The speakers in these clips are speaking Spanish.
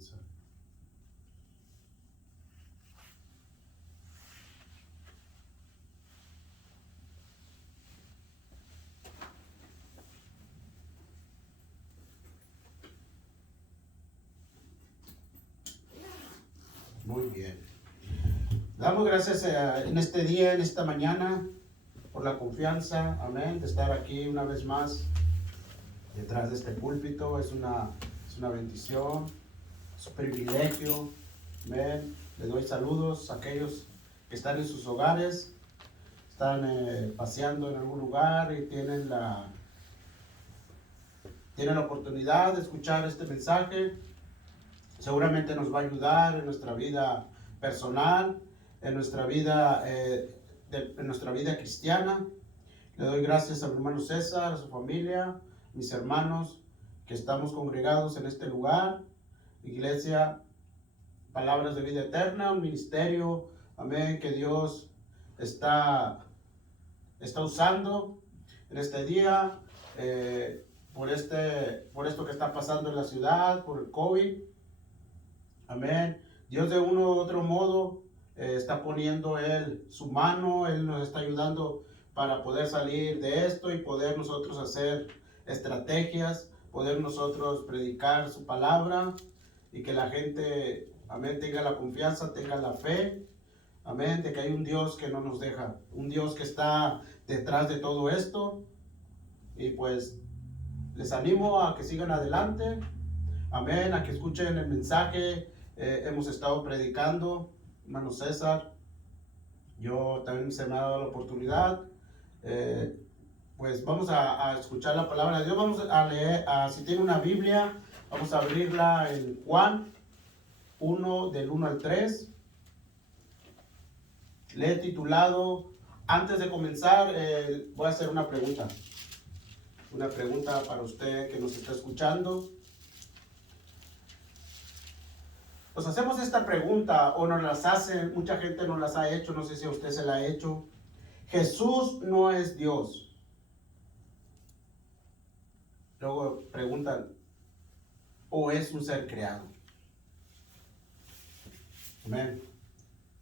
comenzar. Muy bien. Damos gracias en este día, en esta mañana, por la confianza, amén, de estar aquí una vez más detrás de este púlpito. Es una bendición, es un privilegio, amén. Les doy saludos a aquellos que están en sus hogares, están paseando en algún lugar y tienen la oportunidad de escuchar este mensaje. Seguramente nos va a ayudar en nuestra vida personal, en nuestra vida cristiana. Le doy gracias al hermano César, a su familia, mis hermanos que estamos congregados en este lugar. Iglesia Palabras de Vida Eterna, un ministerio, amén, que Dios está usando en este día, por esto que está pasando en la ciudad, por el COVID. Amén. Dios de uno u otro modo está poniendo Él su mano, Él nos está ayudando para poder salir de esto y poder nosotros hacer estrategias, poder nosotros predicar su palabra y que la gente, amén, tenga la confianza, tenga la fe, amén, de que hay un Dios que no nos deja, un Dios que está detrás de todo esto. Y pues les animo a que sigan adelante, amén, a que escuchen el mensaje. Hemos estado predicando, hermano César, yo también se me ha dado la oportunidad. Pues vamos a escuchar la palabra de Dios. Vamos a leer, si tiene una Biblia, vamos a abrirla en Juan 1, del 1 al 3. Le he titulado, antes de comenzar, voy a hacer una pregunta para usted que nos está escuchando. Nos hacemos esta pregunta, o nos las hacen, mucha gente nos las ha hecho, no sé si a usted se la ha hecho. Jesús no es Dios. Luego preguntan, ¿o es un ser creado? Amén.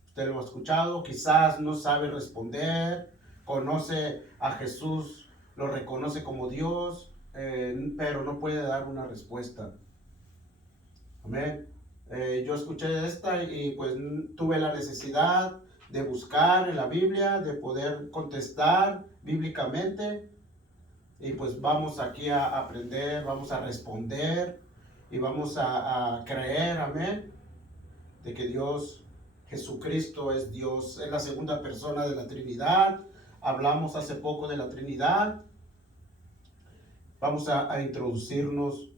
Usted lo ha escuchado, quizás no sabe responder, conoce a Jesús, lo reconoce como Dios, pero no puede dar una respuesta. Amén. Yo escuché esta y pues tuve la necesidad de buscar en la Biblia, de poder contestar bíblicamente. Y pues vamos aquí a aprender, vamos a responder y vamos a creer, amén, de que Dios, Jesucristo es Dios, es la segunda persona de la Trinidad. Hablamos hace poco de la Trinidad. Vamos a introducirnos.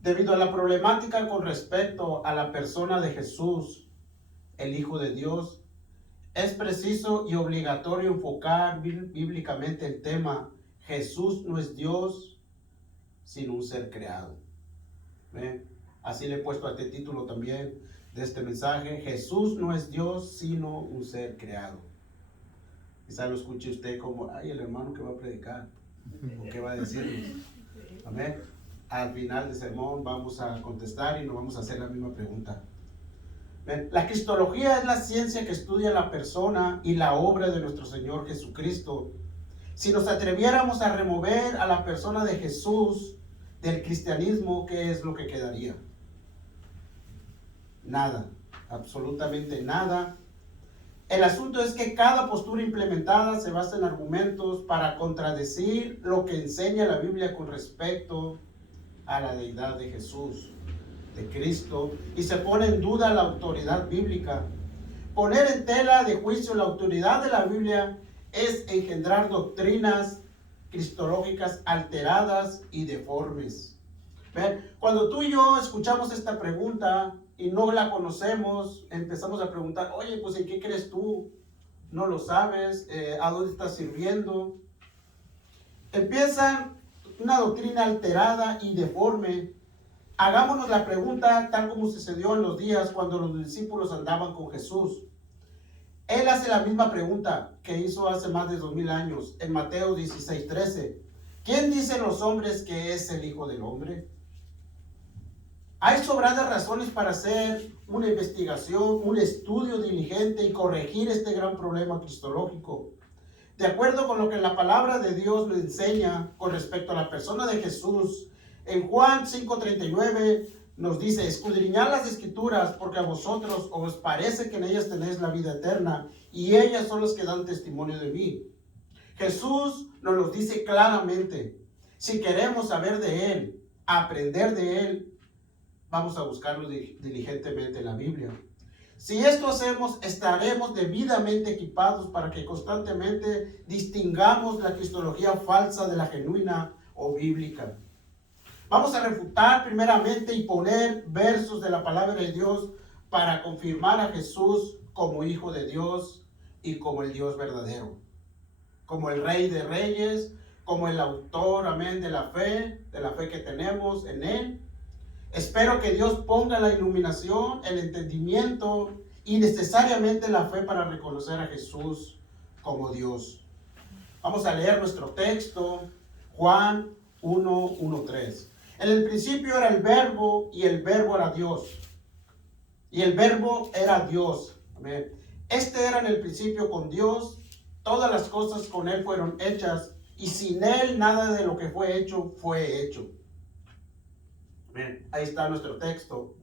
Debido a la problemática con respecto a la persona de Jesús, el Hijo de Dios, es preciso y obligatorio enfocar bíblicamente el tema. Jesús no es Dios, sino un ser creado. ¿Ven? Así le he puesto a este título también de este mensaje. Jesús no es Dios, sino un ser creado. Quizá lo escuche usted como, ay, el hermano que va a predicar, o qué va a decirnos. Amén. Al final del sermón vamos a contestar y nos vamos a hacer la misma pregunta. La cristología es la ciencia que estudia la persona y la obra de nuestro Señor Jesucristo. Si nos atreviéramos a remover a la persona de Jesús del cristianismo, ¿qué es lo que quedaría? Nada, absolutamente nada. El asunto es que cada postura implementada se basa en argumentos para contradecir lo que enseña la Biblia con respecto a la deidad de Jesús, de Cristo, y se pone en duda la autoridad bíblica. Poner en tela de juicio la autoridad de la Biblia es engendrar doctrinas cristológicas alteradas y deformes. ¿Ven? Cuando tú y yo escuchamos esta pregunta y no la conocemos, empezamos a preguntar, oye, pues ¿en qué crees tú? No lo sabes, ¿a dónde estás sirviendo? Empiezan una doctrina alterada y deforme. Hagámonos la pregunta tal como sucedió en los días cuando los discípulos andaban con Jesús. Él hace la misma pregunta que hizo hace más de 2000 años en Mateo 16:13. ¿Quién dicen los hombres que es el Hijo del Hombre? Hay sobradas razones para hacer una investigación, un estudio diligente y corregir este gran problema cristológico. De acuerdo con lo que la palabra de Dios nos enseña con respecto a la persona de Jesús, en Juan 5:39 nos dice: escudriñad las escrituras, porque a vosotros os parece que en ellas tenéis la vida eterna, y ellas son las que dan testimonio de mí. Jesús nos lo dice claramente. Si queremos saber de Él, aprender de Él, vamos a buscarlo diligentemente en la Biblia. Si esto hacemos, estaremos debidamente equipados para que constantemente distingamos la cristología falsa de la genuina o bíblica. Vamos a refutar primeramente y poner versos de la palabra de Dios para confirmar a Jesús como Hijo de Dios y como el Dios verdadero, como el Rey de Reyes, como el autor, amén, de la fe que tenemos en Él. Espero que Dios ponga la iluminación, el entendimiento y necesariamente la fe para reconocer a Jesús como Dios. Vamos a leer nuestro texto, Juan 1:1-3. En el principio era el Verbo, y el Verbo era Dios. Y el Verbo era Dios. Amén. Este era en el principio con Dios. Todas las cosas con Él fueron hechas, y sin Él nada de lo que fue hecho fue hecho. Bien, ahí está nuestro texto.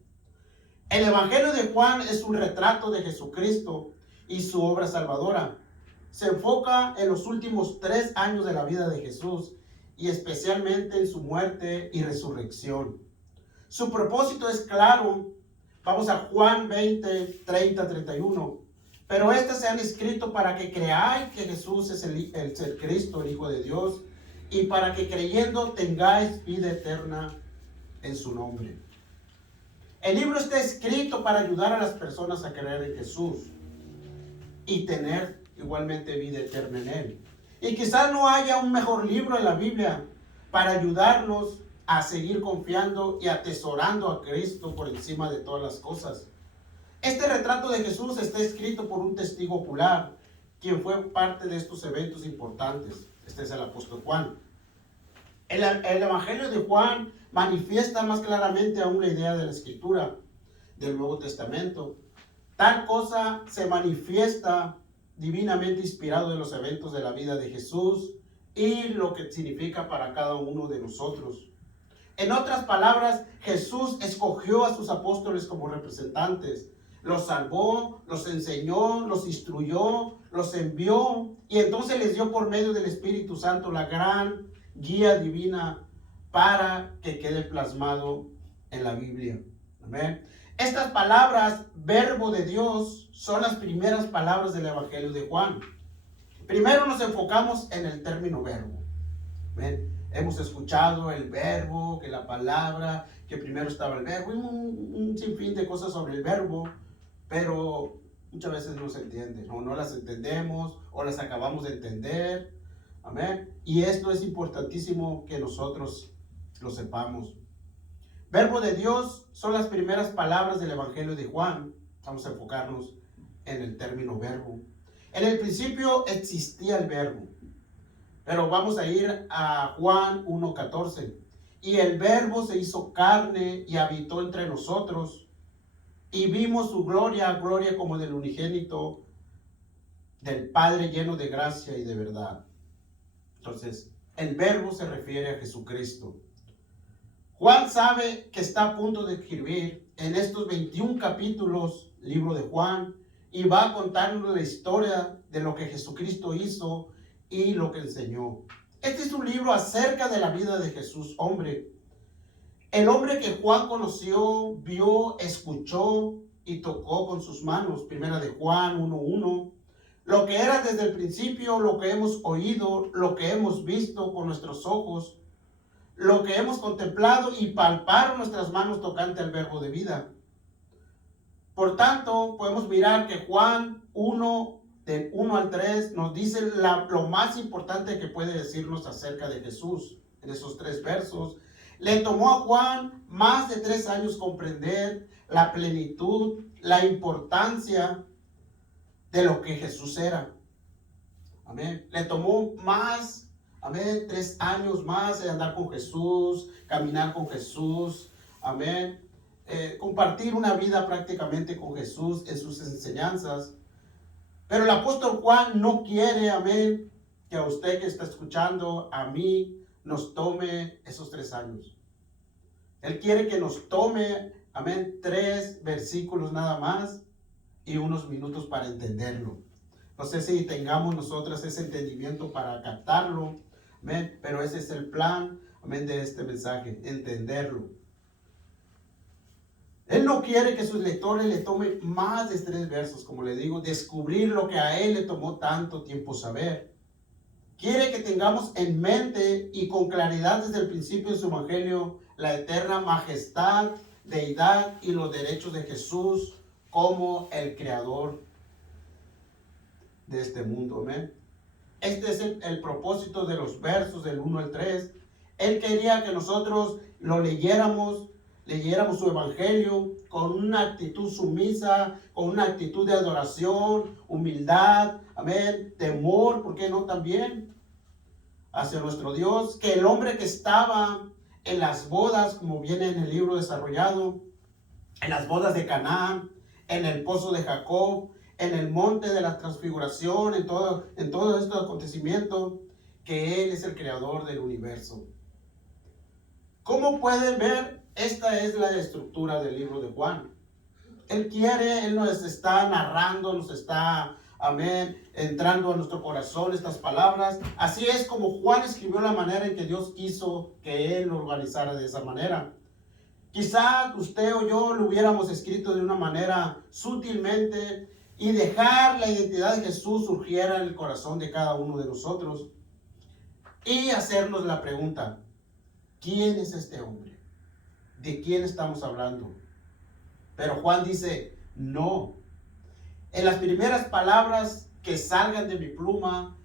El Evangelio de Juan es un retrato de Jesucristo y su obra salvadora. Se enfoca en los últimos 3 años de la vida de Jesús y especialmente en su muerte y resurrección. Su propósito es claro. Vamos a Juan 20:30-31. Pero estas se han escrito para que creáis que Jesús es el ser Cristo, el Hijo de Dios, y para que creyendo tengáis vida eterna en su nombre. El libro está escrito para ayudar a las personas a creer en Jesús y tener igualmente vida eterna en Él. Y quizás no haya un mejor libro en la Biblia para ayudarnos a seguir confiando y atesorando a Cristo por encima de todas las cosas. Este retrato de Jesús está escrito por un testigo ocular, quien fue parte de estos eventos importantes. Este es el apóstol Juan. El Evangelio de Juan manifiesta más claramente aún la idea de la Escritura del Nuevo Testamento. Tal cosa se manifiesta divinamente inspirado de los eventos de la vida de Jesús y lo que significa para cada uno de nosotros. En otras palabras, Jesús escogió a sus apóstoles como representantes. Los salvó, los enseñó, los instruyó, los envió y entonces les dio por medio del Espíritu Santo la gran guía divina para que quede plasmado en la Biblia. Amén. Estas palabras, Verbo de Dios, son las primeras palabras del Evangelio de Juan. Primero nos enfocamos en el término verbo. Amén. Hemos escuchado el verbo, que la palabra, que primero estaba el verbo, y un sinfín de cosas sobre el verbo, pero muchas veces no se entiende, no las entendemos o las acabamos de entender. Amén. Y esto es importantísimo que nosotros lo sepamos. Verbo de Dios son las primeras palabras del Evangelio de Juan. Vamos a enfocarnos en el término verbo. En el principio existía el verbo. Pero vamos a ir a Juan 1:14. Y el verbo se hizo carne y habitó entre nosotros. Y vimos su gloria, gloria como del unigénito del Padre, lleno de gracia y de verdad. Entonces, el verbo se refiere a Jesucristo. Juan sabe que está a punto de escribir en estos 21 capítulos, libro de Juan, y va a contarnos la historia de lo que Jesucristo hizo y lo que enseñó. Este es un libro acerca de la vida de Jesús, hombre. El hombre que Juan conoció, vio, escuchó y tocó con sus manos. Primera de Juan 1:1. Lo que era desde el principio, lo que hemos oído, lo que hemos visto con nuestros ojos, lo que hemos contemplado y palparon nuestras manos tocante al verbo de vida. Por tanto, podemos mirar que Juan 1, del 1 al 3, nos dice lo más importante que puede decirnos acerca de Jesús. En esos 3 versos, le tomó a Juan más de 3 años comprender la plenitud, la importancia de lo que Jesús era. Amén. Le tomó más, amén, 3 años más de andar con Jesús, caminar con Jesús. Amén. compartir una vida prácticamente con Jesús en sus enseñanzas. Pero el apóstol Juan no quiere, amén, que a usted que está escuchando, a mí, nos tome esos 3 años. Él quiere que nos tome, amén, 3 versículos nada más y unos minutos para entenderlo. No sé si tengamos nosotros ese entendimiento para captarlo, amén, pero ese es el plan, amén, de este mensaje, entenderlo. Él no quiere que sus lectores le tomen más de 3 versos, como le digo, descubrir lo que a él le tomó tanto tiempo saber. Quiere que tengamos en mente y con claridad desde el principio de su evangelio la eterna majestad, deidad y los derechos de Jesús como el creador de este mundo. Amén. Este es el propósito de los versos del 1 al 3. Él quería que nosotros lo leyéramos su evangelio con una actitud sumisa, con una actitud de adoración, humildad, amén, temor, ¿por qué no también? Hacia nuestro Dios, que el hombre que estaba en las bodas, como viene en el libro desarrollado, en las bodas de Canaán, en el pozo de Jacob, en el monte de la transfiguración, en todo este acontecimiento, que Él es el creador del universo. Como pueden ver, esta es la estructura del libro de Juan. Él nos está narrando, nos está, amén, entrando a nuestro corazón estas palabras. Así es como Juan escribió la manera en que Dios quiso que Él lo organizara de esa manera. Quizá usted o yo lo hubiéramos escrito de una manera sutilmente y dejar la identidad de Jesús surgiera en el corazón de cada uno de nosotros y hacernos la pregunta: ¿quién es este hombre? ¿De quién estamos hablando? Pero Juan dice: no. En las primeras palabras que salgan de mi pluma,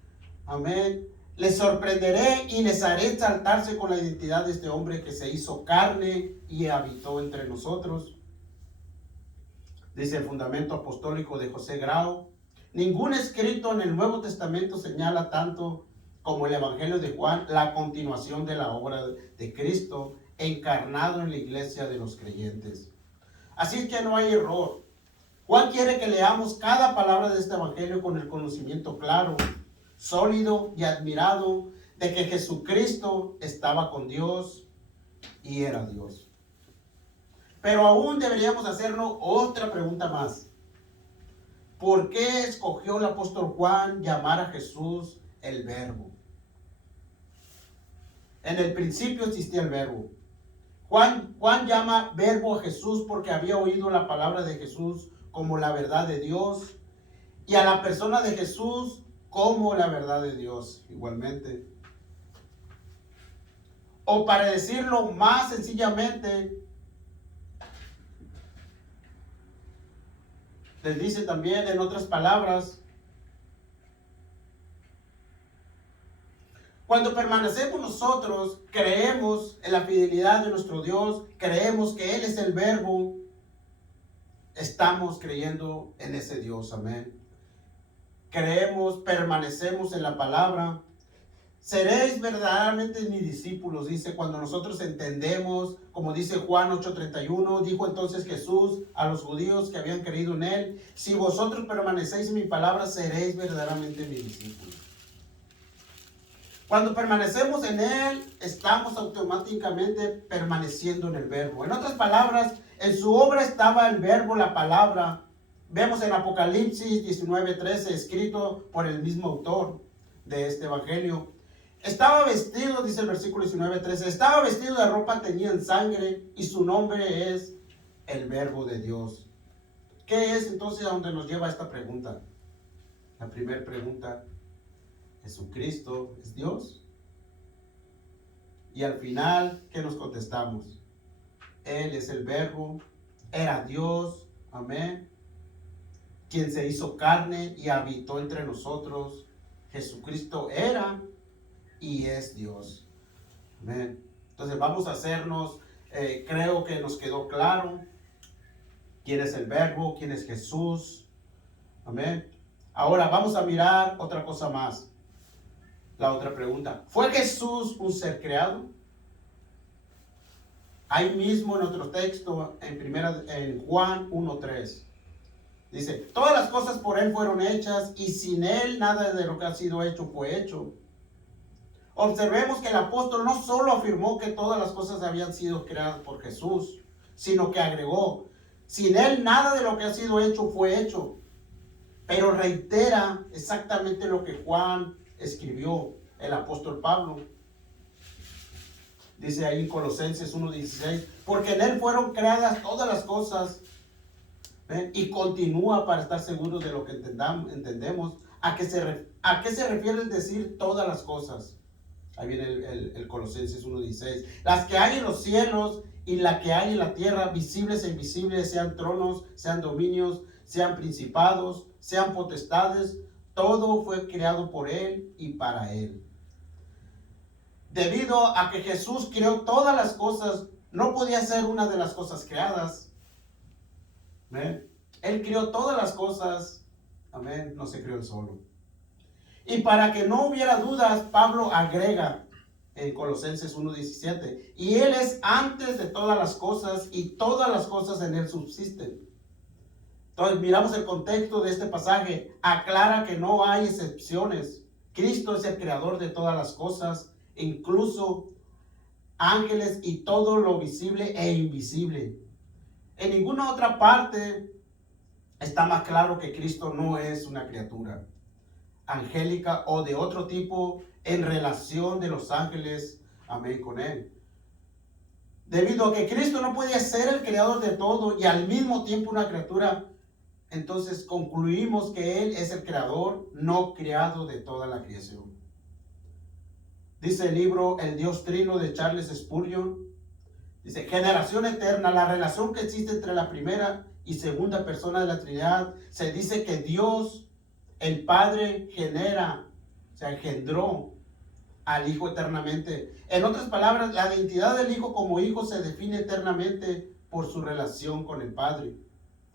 amén, les sorprenderé y les haré exaltarse con la identidad de este hombre que se hizo carne y habitó entre nosotros. Dice el fundamento apostólico de José Grau: ningún escrito en el Nuevo Testamento señala tanto como el Evangelio de Juan la continuación de la obra de Cristo encarnado en la iglesia de los creyentes. Así es que no hay error. Juan quiere que leamos cada palabra de este Evangelio con el conocimiento claro, sólido y admirado de que Jesucristo estaba con Dios y era Dios. Pero aún deberíamos hacernos otra pregunta más. ¿Por qué escogió el apóstol Juan llamar a Jesús el Verbo? En el principio existía el Verbo. Juan llama Verbo a Jesús porque había oído la palabra de Jesús como la verdad de Dios y a la persona de Jesús como la verdad de Dios igualmente. O para decirlo más sencillamente, les dice también en otras palabras: cuando permanecemos nosotros, creemos en la fidelidad de nuestro Dios, creemos que Él es el Verbo, estamos creyendo en ese Dios, amén. Creemos, permanecemos en la palabra. Seréis verdaderamente mis discípulos, dice, cuando nosotros entendemos, como dice Juan 8:31, dijo entonces Jesús a los judíos que habían creído en Él: si vosotros permanecéis en mi palabra, seréis verdaderamente mis discípulos. Cuando permanecemos en Él, estamos automáticamente permaneciendo en el Verbo. En otras palabras, en su obra estaba el Verbo, la palabra. Vemos en Apocalipsis 19:13, escrito por el mismo autor de este evangelio. Estaba vestido, dice el versículo 19:13, estaba vestido de ropa teñida en sangre y su nombre es el Verbo de Dios. ¿Qué es entonces a donde nos lleva esta pregunta? La primera pregunta: ¿Jesucristo es Dios? Y al final, ¿qué nos contestamos? Él es el Verbo, era Dios, amén, quien se hizo carne y habitó entre nosotros. Jesucristo era y es Dios, amén. Entonces vamos a hacernos, creo que nos quedó claro quién es el Verbo, quién es Jesús, amén. Ahora vamos a mirar otra cosa más. La otra pregunta: ¿fue Jesús un ser creado? Ahí mismo en otro texto, en Juan 1:3. Dice, todas las cosas por Él fueron hechas y sin Él nada de lo que ha sido hecho fue hecho. Observemos que el apóstol no solo afirmó que todas las cosas habían sido creadas por Jesús, sino que agregó, sin Él nada de lo que ha sido hecho fue hecho. Pero reitera exactamente lo que Juan escribió, el apóstol Pablo. Dice ahí en Colosenses 1:16, porque en Él fueron creadas todas las cosas. Y continúa para estar seguros de lo que entendemos. ¿A qué se refiere el decir todas las cosas? Ahí viene el Colosenses 1:16. Las que hay en los cielos y las que hay en la tierra, visibles e invisibles, sean tronos, sean dominios, sean principados, sean potestades, todo fue creado por Él y para Él. Debido a que Jesús creó todas las cosas, no podía ser una de las cosas creadas. Amén. Él creó todas las cosas. Amén. No se creó él solo. Y para que no hubiera dudas, Pablo agrega en Colosenses 1:17, y Él es antes de todas las cosas y todas las cosas en Él subsisten. Entonces miramos el contexto de este pasaje. Aclara que no hay excepciones. Cristo es el creador de todas las cosas, incluso ángeles y todo lo visible e invisible. En ninguna otra parte está más claro que Cristo no es una criatura angélica o de otro tipo en relación de los ángeles, amén, con Él. Debido a que Cristo no podía ser el creador de todo y al mismo tiempo una criatura, entonces concluimos que Él es el creador no creado de toda la creación. Dice el libro El Dios Trino de Charles Spurgeon. Dice, generación eterna, la relación que existe entre la primera y segunda persona de la Trinidad. Se dice que Dios, el Padre, engendró al Hijo eternamente. En otras palabras, la identidad del Hijo como Hijo se define eternamente por su relación con el Padre.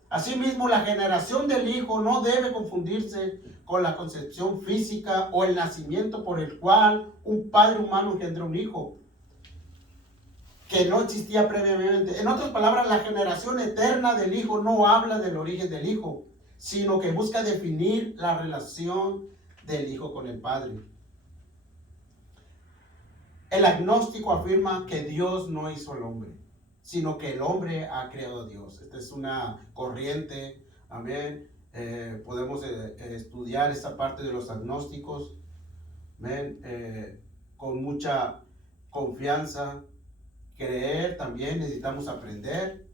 Asimismo, la generación del Hijo no debe confundirse con la concepción física o el nacimiento por el cual un padre humano engendró un hijo que no existía previamente. En otras palabras, la generación eterna del Hijo no habla del origen del Hijo, sino que busca definir la relación del Hijo con el Padre. El agnóstico afirma que Dios no hizo al hombre, sino que el hombre ha creado a Dios. Esta es una corriente, amén. Podemos estudiar esta parte de los agnósticos, amén, con mucha confianza. Creer también necesitamos aprender.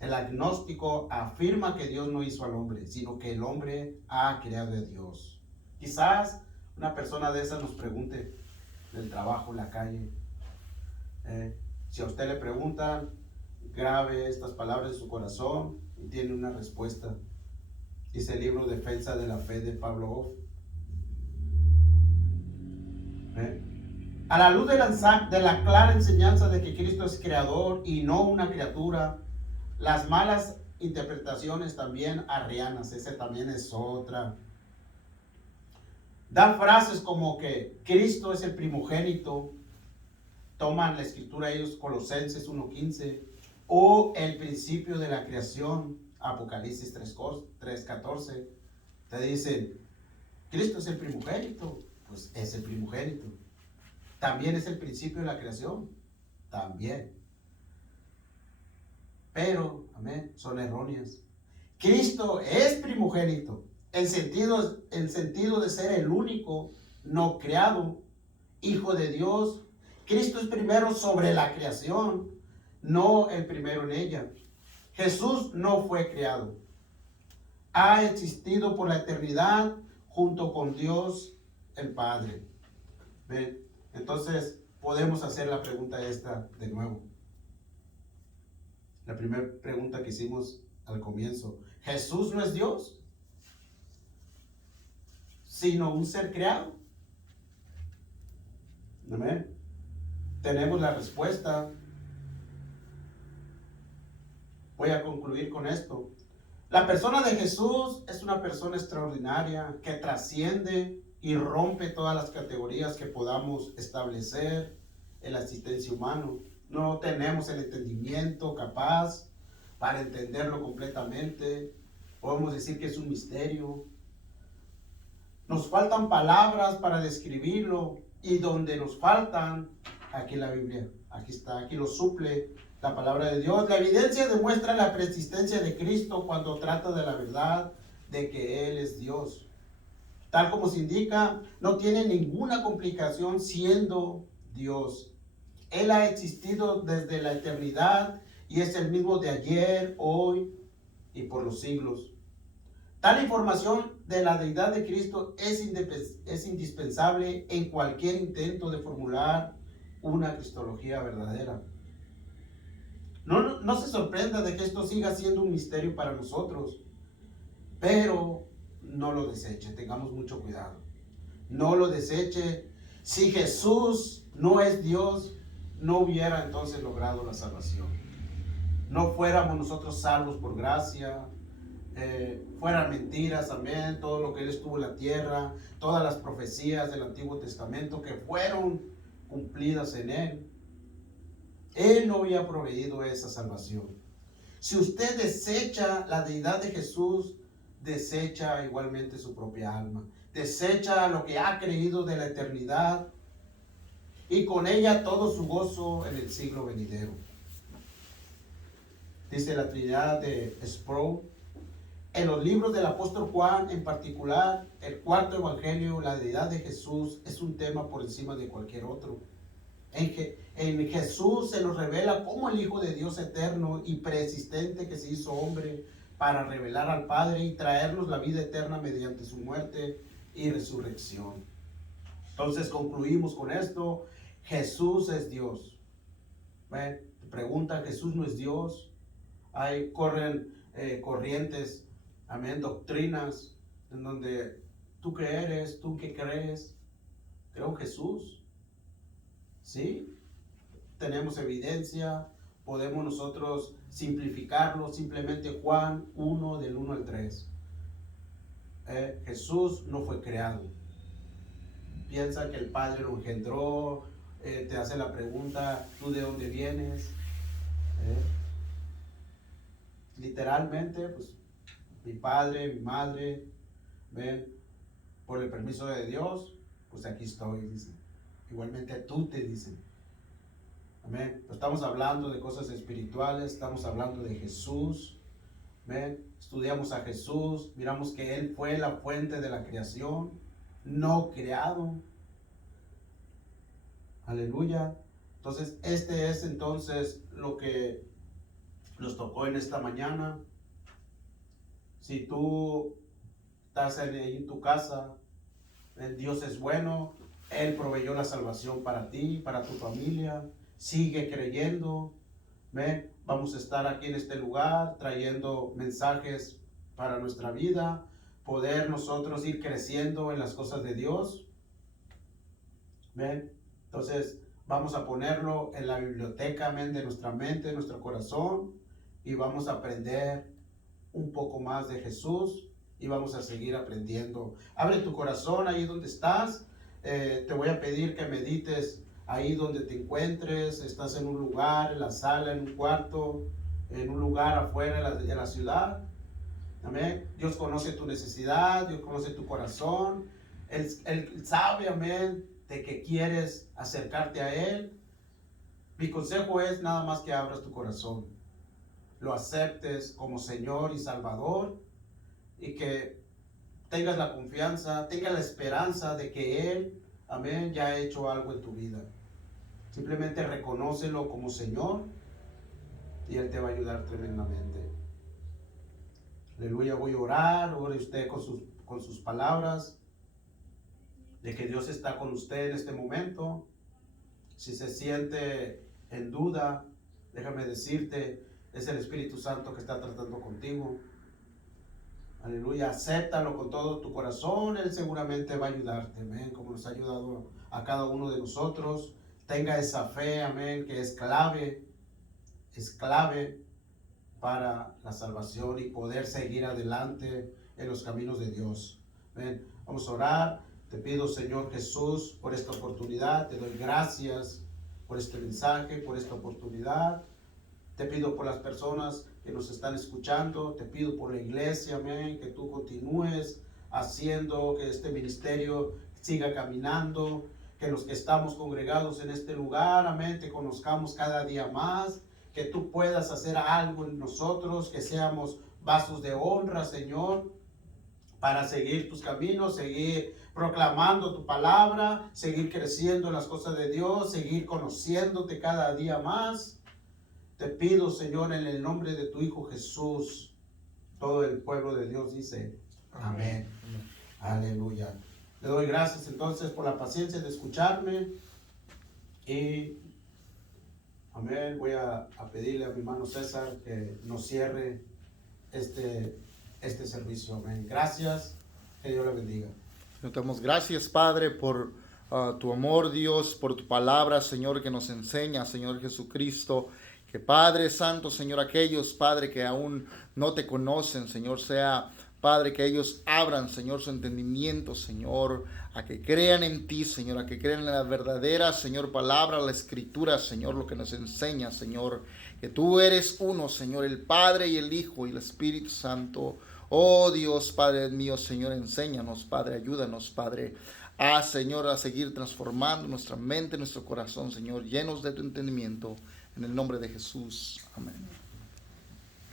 El agnóstico afirma que Dios no hizo al hombre, sino que el hombre ha creado a Dios. Quizás una persona de esas nos pregunte del trabajo, en la calle. Si a usted le preguntan, grabe estas palabras en su corazón y tiene una respuesta. Dice el libro Defensa de la Fe de Pablo Hoff. A la luz de la clara enseñanza de que Cristo es creador y no una criatura, las malas interpretaciones también arrianas, ese también es otra. Dan frases como que Cristo es el primogénito, toman la escritura ellos, Colosenses 1:15, o el principio de la creación, Apocalipsis 3:14. Te dicen, Cristo es el primogénito, pues es el primogénito. También es el principio de la creación, también. Pero, amén, son erróneas. Cristo es primogénito, en sentido de ser el único, no creado, Hijo de Dios. Cristo es primero sobre la creación, no el primero en ella. Jesús no fue creado. Ha existido por la eternidad junto con Dios el Padre. ¿Ven? Entonces, podemos hacer la pregunta esta de nuevo. La primera pregunta que hicimos al comienzo. ¿Jesús no es Dios, sino un ser creado? ¿Amén? Tenemos la respuesta. Voy a concluir con esto. La persona de Jesús es una persona extraordinaria que trasciende y rompe todas las categorías que podamos establecer en la existencia humana. No tenemos el entendimiento capaz para entenderlo completamente. Podemos decir que es un misterio. Nos faltan palabras para describirlo, y donde nos faltan, aquí la Biblia, aquí está, aquí lo suple la palabra de Dios. La evidencia demuestra la persistencia de Cristo cuando trata de la verdad de que Él es Dios. Tal como se indica, no tiene ninguna complicación siendo Dios. Él ha existido desde la eternidad y es el mismo de ayer, hoy y por los siglos. Tal información de la deidad de Cristo es indispensable en cualquier intento de formular una cristología verdadera. No se sorprenda de que esto siga siendo un misterio para nosotros, pero no lo deseche, tengamos mucho cuidado. No lo deseche. Si Jesús no es Dios, no hubiera entonces logrado la salvación. No fuéramos nosotros salvos por gracia, fueran mentiras, amén, todo lo que Él estuvo en la tierra, todas las profecías del Antiguo Testamento que fueron cumplidas en Él. Él no había proveído esa salvación. Si usted desecha la deidad de Jesús, desecha igualmente su propia alma, desecha lo que ha creído de la eternidad y con ella todo su gozo en el siglo venidero. Dice la Trinidad de Sproul. En los libros del apóstol Juan, en particular, el cuarto evangelio, la deidad de Jesús es un tema por encima de cualquier otro. En Jesús se nos revela como el Hijo de Dios eterno y preexistente que se hizo hombre para revelar al Padre y traernos la vida eterna mediante su muerte y resurrección. Entonces concluimos con esto: Jesús es Dios. Te preguntan, ¿Jesús no es Dios? Corren corrientes, amén, doctrinas en donde tú qué eres, tú qué crees. Creo en Jesús. ¿Sí? Tenemos evidencia, podemos nosotros simplificarlo, simplemente Juan 1 del 1 al 3. Jesús no fue creado. Piensa que el Padre lo engendró, te hace la pregunta, ¿tú de dónde vienes? Literalmente, pues mi padre, mi madre, ven, por el permiso de Dios, pues aquí estoy, dice. Igualmente tú te dicen. Amén. Estamos hablando de cosas espirituales, estamos hablando de Jesús. Amén. Estudiamos a Jesús, miramos que Él fue la fuente de la creación, no creado. Aleluya. Entonces, este es entonces lo que nos tocó en esta mañana. Si tú estás en tu casa, Dios es bueno, Él proveyó la salvación para ti, para tu familia. Sigue creyendo. ¿Ven? Vamos a estar aquí en este lugar trayendo mensajes para nuestra vida, poder nosotros ir creciendo en las cosas de Dios. ¿Ven? Entonces vamos a ponerlo en la biblioteca, amén, de nuestra mente, de nuestro corazón, y vamos a aprender un poco más de Jesús y vamos a seguir aprendiendo. Abre tu corazón ahí donde estás. Te voy a pedir que medites ahí donde te encuentres. Estás en un lugar, en la sala, en un cuarto, en un lugar afuera de la ciudad. Amén. Dios conoce tu necesidad, Dios conoce tu corazón. Él sabe, amén, de que quieres acercarte a Él. Mi consejo es nada más que abras tu corazón, lo aceptes como Señor y Salvador, y que tengas la confianza, tengas la esperanza de que Él, amén, ya ha hecho algo en tu vida. Simplemente reconócelo como Señor y Él te va a ayudar tremendamente. Aleluya. Voy a orar. Ore usted con sus palabras de que Dios está con usted en este momento. Si se siente en duda, déjame decirte, es el Espíritu Santo que está tratando contigo. Aleluya, acéptalo con todo tu corazón, Él seguramente va a ayudarte, amén, como nos ha ayudado a cada uno de nosotros. Tenga esa fe, amén, que es clave para la salvación y poder seguir adelante en los caminos de Dios. Amén. Vamos a orar. Te pido, Señor Jesús, por esta oportunidad. Te doy gracias por este mensaje, por esta oportunidad. Te pido por las personas que nos están escuchando, te pido por la iglesia, amén, que tú continúes haciendo que este ministerio siga caminando, que los que estamos congregados en este lugar, amén, te conozcamos cada día más, que tú puedas hacer algo en nosotros, que seamos vasos de honra, Señor, para seguir tus caminos, seguir proclamando tu palabra, seguir creciendo en las cosas de Dios, seguir conociéndote cada día más. Te pido, Señor, en el nombre de tu Hijo Jesús, todo el pueblo de Dios dice, amén. Aleluya. Le doy gracias entonces por la paciencia de escucharme y, amén, voy a pedirle a mi hermano César que nos cierre este servicio, amén. Gracias, que Dios le bendiga. Te damos gracias, Padre, por tu amor, Dios, por tu palabra, Señor, que nos enseña, Señor Jesucristo. Que Padre Santo, Señor, aquellos, Padre, que aún no te conocen, Señor, sea, Padre, que ellos abran, Señor, su entendimiento, Señor, a que crean en ti, Señor, a que crean en la verdadera, Señor, palabra, la Escritura, Señor, lo que nos enseña, Señor, que tú eres uno, Señor, el Padre y el Hijo y el Espíritu Santo. Oh Dios, Padre mío, Señor, enséñanos, Padre, ayúdanos, Padre, Señor, a seguir transformando nuestra mente, nuestro corazón, Señor, llenos de tu entendimiento. En el nombre de Jesús. Amén.